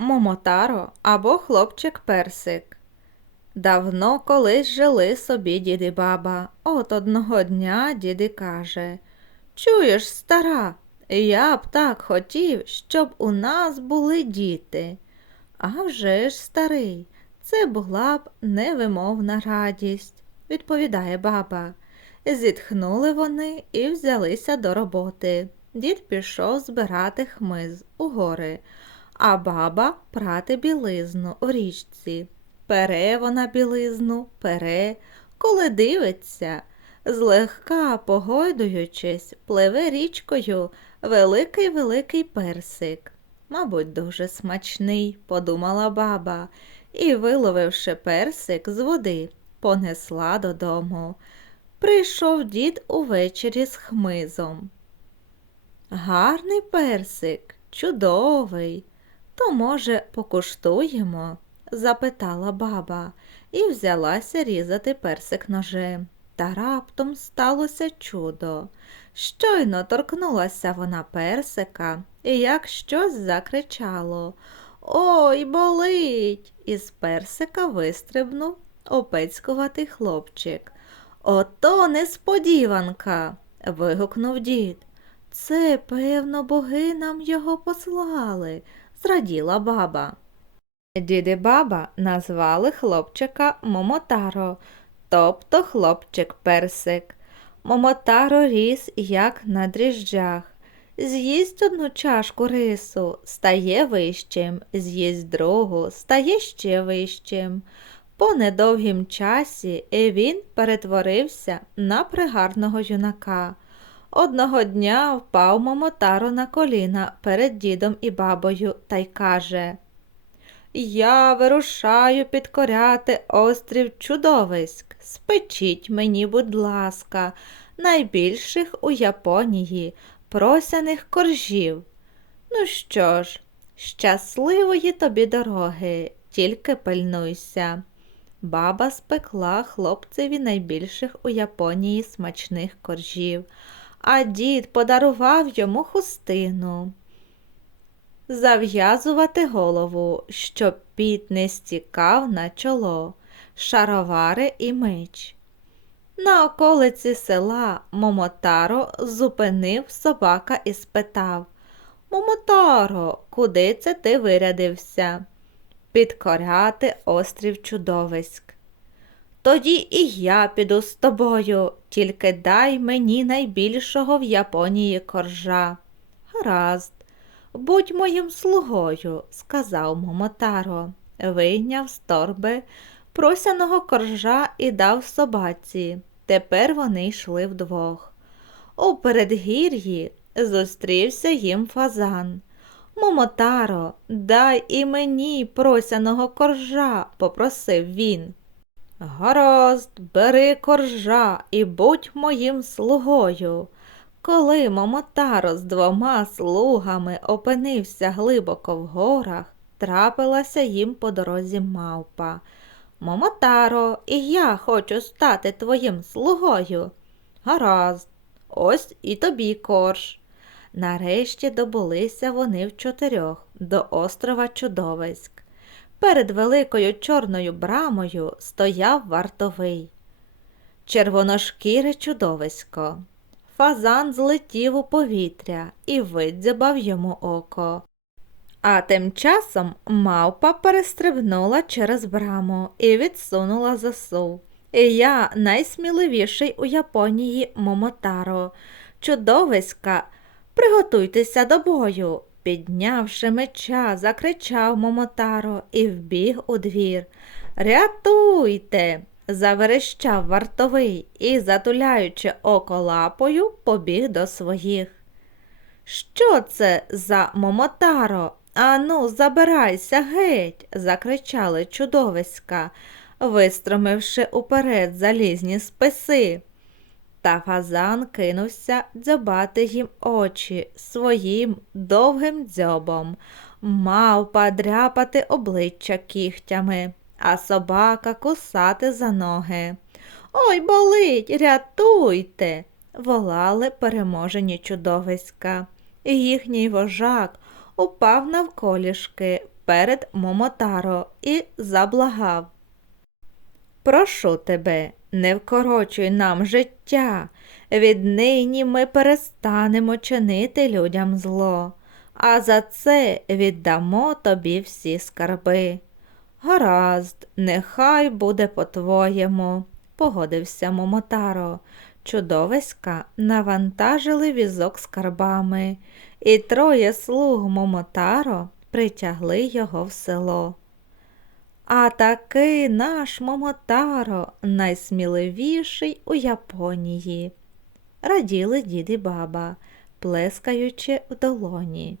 Момотаро або хлопчик Персик. Давно колись жили собі дід і баба. От одного дня діди каже Чуєш, стара, я б так хотів, щоб у нас були діти. А вже ж старий, це була б невимовна радість, відповідає баба. Зітхнули вони і взялися до роботи. Дід пішов збирати хмиз у гори а баба прати білизну в річці. Пере вона білизну, пере, коли дивиться, злегка погойдуючись, пливе річкою великий великий персик. Мабуть, дуже смачний, подумала баба, і, виловивши персик з води, понесла додому. Прийшов дід увечері з хмизом. Гарний персик, чудовий, то, може, покуштуємо? запитала баба і взялася різати персик ножем. Та раптом сталося чудо. Щойно торкнулася вона персика і як щось закричало. Ой, болить! Із персика вистрибнув опецькуватий хлопчик. Ото несподіванка. вигукнув дід. Це, певно, боги нам його послали зраділа баба. Діди баба назвали хлопчика Момотаро, тобто хлопчик персик. Момотаро ріс, як на дріжджах. З'їсть одну чашку рису, стає вищим, з'їсть другу, стає ще вищим. По недовгім часі він перетворився на пригарного юнака. Одного дня впав Момотаро на коліна перед дідом і бабою та й каже Я вирушаю підкоряти острів чудовиськ. Спечіть мені, будь ласка, найбільших у Японії, просяних коржів. Ну що ж, щасливої тобі дороги, тільки пильнуйся. Баба спекла хлопцеві найбільших у Японії смачних коржів а дід подарував йому хустину. Зав'язувати голову, щоб піт не стікав на чоло, шаровари і меч. На околиці села Момотаро зупинив собака і спитав Момотаро, куди це ти вирядився? Підкоряти острів чудовиськ. Тоді і я піду з тобою, тільки дай мені найбільшого в Японії коржа. Гаразд, будь моїм слугою, сказав Момотаро, вийняв з торби просяного коржа і дав собаці. Тепер вони йшли вдвох. У передгір'ї зустрівся їм фазан. Момотаро, дай і мені просяного коржа, попросив він. Гаразд, бери коржа і будь моїм слугою. Коли Момотаро з двома слугами опинився глибоко в горах, трапилася їм по дорозі мавпа. Момотаро, і я хочу стати твоїм слугою. Гаразд, ось і тобі корж. Нарешті добулися вони в чотирьох до острова Чудовиськ. Перед великою чорною брамою стояв вартовий. Червоношкіре чудовисько. Фазан злетів у повітря і видзябав йому око. А тим часом мавпа перестрибнула через браму і відсунула засув. І я найсміливіший у Японії Момотаро. Чудовиська, приготуйтеся до бою. Піднявши меча, закричав Момотаро і вбіг у двір. Рятуйте! заверещав вартовий і, затуляючи око лапою, побіг до своїх. Що це за Момотаро? Ану, забирайся геть, закричали чудовиська, вистромивши уперед залізні списи. Та фазан кинувся дзьобати їм очі своїм довгим дзьобом, мав подряпати обличчя кігтями, а собака кусати за ноги. Ой, болить, рятуйте, волали переможені чудовиська. Їхній вожак упав навколішки перед Момотаро і заблагав. Прошу тебе, не вкорочуй нам життя. Віднині ми перестанемо чинити людям зло, а за це віддамо тобі всі скарби. Гаразд, нехай буде по-твоєму, погодився Момотаро. Чудовиська навантажили візок скарбами, і троє слуг Момотаро притягли його в село. А таки наш Момотаро найсміливіший у Японії. Раділи дід і баба, плескаючи в долоні.